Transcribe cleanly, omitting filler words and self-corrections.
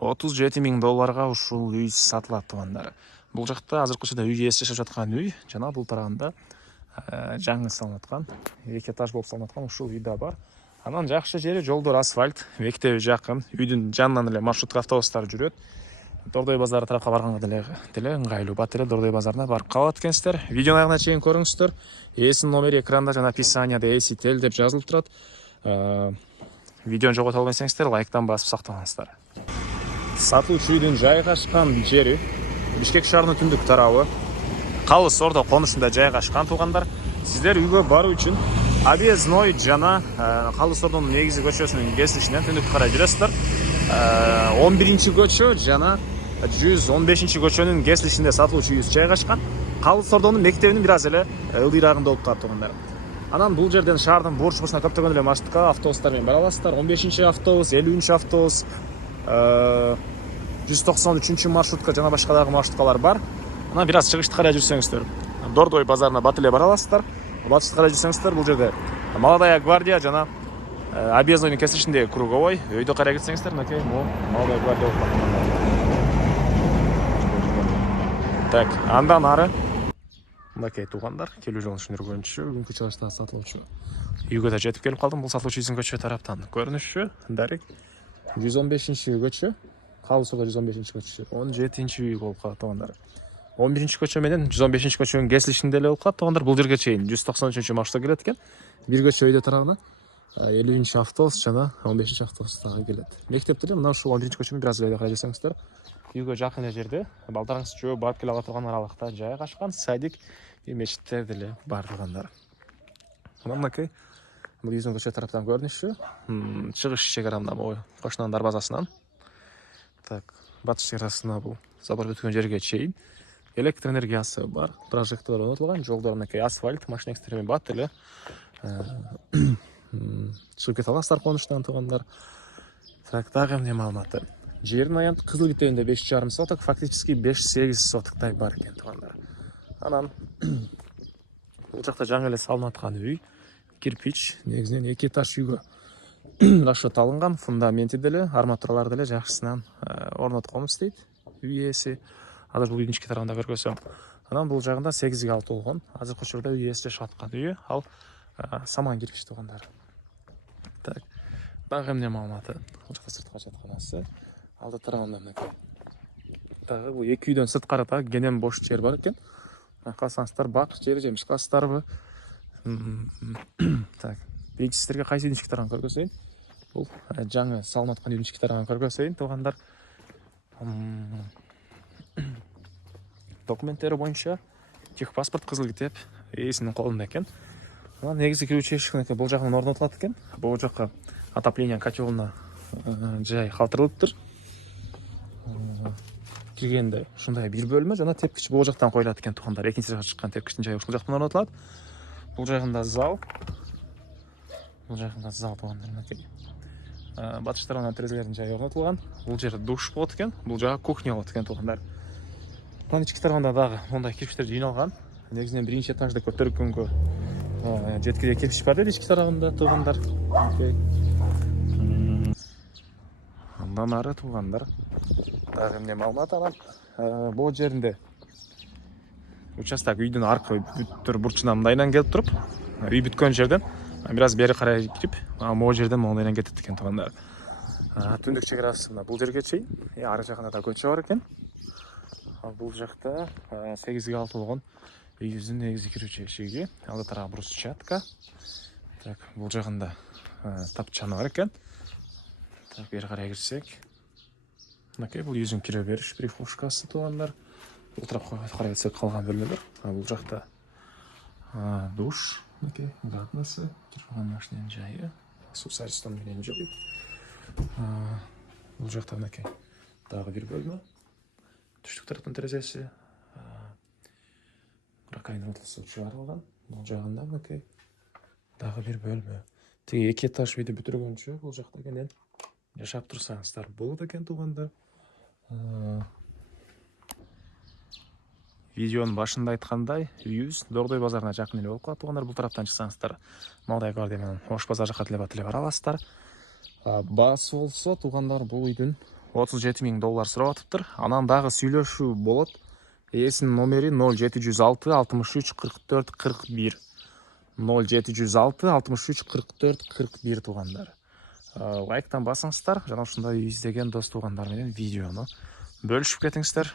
$37.000 ушул үй сатылат туугандар. Бул жакта азыркы учурда үй ээси жашап жаткан үй жана бул тарабында жаңы салынып аткан 2 этаж болуп салынып аткан ушул үй да бар. Анан жакшы жери жолдор асфальт, мектеби жакын, үйдүн жанынан эле маршрутка автобустар жүрөт. Дордой базары тарапка барганга деле ыңгайлуу. Бат эле Дордой базарына барып калат экенсиздер. Видеонун аягына чейин көрүңүздөр. Ээсинин номери экранда жана описанияда ээси-тел деп жазылып турат. Видеону жогото албайсыңыздар, лайктан басып сактаңыздар. Сатылуучу үйдүн жайгашкан жери Бишкек шаарынын түндүк тарабы Калыс Ордо конушунда жайгашкан туугандар. Сиздер үйгө баруу үчүн Объездной жана Калыс Ордонун негизги көчөсүнүн кесилишинен түндүккө карай жүрөсүздөр. 11-көчө жана 115 көчөнүн кесилишинде сатылуучу үй жайгашкан. Калыс Ордонун мектебинин бир аз эле ылдыйрагында болуп калат туугандар. Анан бул жерден шаардын бош башына көптөгөн эле маршрутка автобустар менен бара аласыздар. 15-автобус, 50-автобус, 193 маршрутка жана башка дагы маршруткалар бар. Анан бир аз чыгышты карай жүрсөңүздөр, Дордой базарына бат эле бара аласыздар. Батышты карай жүрсөңүздөр, бул жерде Молодая гвардия жана Объезднойдун кесилишиндеги круговой өйдө карай кетсеңиздер, мынакей Молодая гвардия болуп калат. Так, андан ары мынакей туугандар, келүү жолун түшүндүргөнчү, бүгүнкү чыгышта сатылуучу үйгө да жетип келип калдым. Бул сатылуучу үйдүн көчө тараптан көрүнүшү дарек 115-көчө, Калыс Ордо 115-көчө, 17-үй болуп калат туугандар. 11-көчө менен 115-көчөнүн кесилишинде эле болуп калат туугандар. Бул жерге чейин 193-маршрутта келет экен. Бир көчө өйдө тарабына 50-автобус жана 15-автобус дагы келет. Мектеп деле мына ушул 11-көчөнүн бир аз өйдө карай жүрсөңүздөр, үйгө жакын эле жерде, балдарыңыз жөө барып келе ала турган аралыкта жайгашкан. Садик, мечиттер деле бар туугандар. Анан мынакей бул үйдүн көчө тараптан көрүнүшү, чыгыш чегарасынан, кошунан дарбазасынан. Так, батыш чегарасына бул забор бүткөн жерге чейин электр энергиясы бар, прожектор орнотулган, жолдор мынакей асфальт, машинектермен бат эле чыгып кете аласыздар конуштан туугандар. Так, дагы эмне маалыматы? Жердин аянты кызыл китебинде 5,5 соток, фактически 5-8 сотоктай бар экен туугандар. Анан бул жакта жаңы эле салынып аткан үй, кирпич, негизинен 2 этаж үйгө расчет алынган, фундаменти деле, арматуралар деле жакшысынан орнотконбуз дейт үй ээси. Азыр бул үйдүн ички тарабында көргөзөм. Анан бул жагында 8ге 6 болгон. Азыркы учурда үй ээси жашап аткан үйү, ал саман кирпич туугандар. Так, дагы эмне маалыматы? Бул жакта сырткы жатканасы, алды тарабында мынакей. Дагы бул эки үйдөн сырткарыда кенен бош жер бар экен. Калсаңыздар бак жери же эмиш каласыздарбы? Так, биринчи сиздерге кайсы үйдүн ички тарабын көргөзөйүн? Бул жаңы салынып аткан үйдүн ички тарабын көргөзөйүн туугандар. Документтери боюнча техпаспорт, кызыл китеп ээсинин колунда экен. Анан негизги кирүүчү эшик бул жагынан орнотулат экен. Бул жакка отопление котелуна жай калтырылыптыр. Киргенде ушундай бир бөлмө жана тепкич бул жактан коюлат экен туугандар. Экинчи жакка чыккан тепкичтин жайы ушул жактан орнотулат. Бул жагында зал. Бул жагында зал туугандар мынакей. Батыш тарабынан терезелердин жайы орнотулган. Бул жер душ болот экен, бул жагы кухня болот экен туугандар. Анан ички тарабында дагы мондай кирпичтер жыйналган. Негизинен биринчи этажды көтөргөнгө жеткиле кирпич бар дейт ички тарабында туугандар. Андан ары туугандар дагы эмне маалымат? Анан бул жеринде участок үйдүн аркы бүттөр бурчуна мындайынан келип туруп, үй бүткөн жерден бир аз бери карай кирип, могу жерден мондайынан кетет экен туугандар. Түндүк чегарасы мына бул жерге чейин, ары жагында да көчө бар экен. Бул жакта 8ге 6 болгон үйүбүздүн негизги кирүүчү эшиги, алды тарабы брусчатка. Так, бул жагында тапчаны бар экен. Так, бери карай кирсек, мынакей бул үйүбүздүн кире бериш прихожкасы туугандар. Бул тарапка карай кетсек калган бөлмөлөр. Бул жакта душ, мынакей ваннасы, кирпиган машинанын жайы, суу сайыстан менен жабыт. Бул жакта мынакей дагы бир бөлмө. Түштүк тараптын терезеси, ракайын отулсу чыгарылган. Бул жагында мынакей дагы бир бөлмө. Тиги 2 этаж үйдү бүтүргөнчө бул жакта кенен жашап турсаңыздар болот экен туугандар. Видеонун башында айткандай, үйүбүз Дордой базарына жакын эле болуп калат туугандар. Бул тараптан чыксаңыздар Молодая гвардия менен Ош базар жакка деле бат эле бара аласыздар. Баасы болсо туугандар бул үйдүн $37.000 сурап атыптыр. Анан дагы сүйлөшүү болот. Ээсинин номери 0706 63 44 41. 0706 63 44 41 туугандар. Лайктан басыңыздар, жана ушундай издеген дос туугандар менен видеону бөлүшүп кетиңиздер.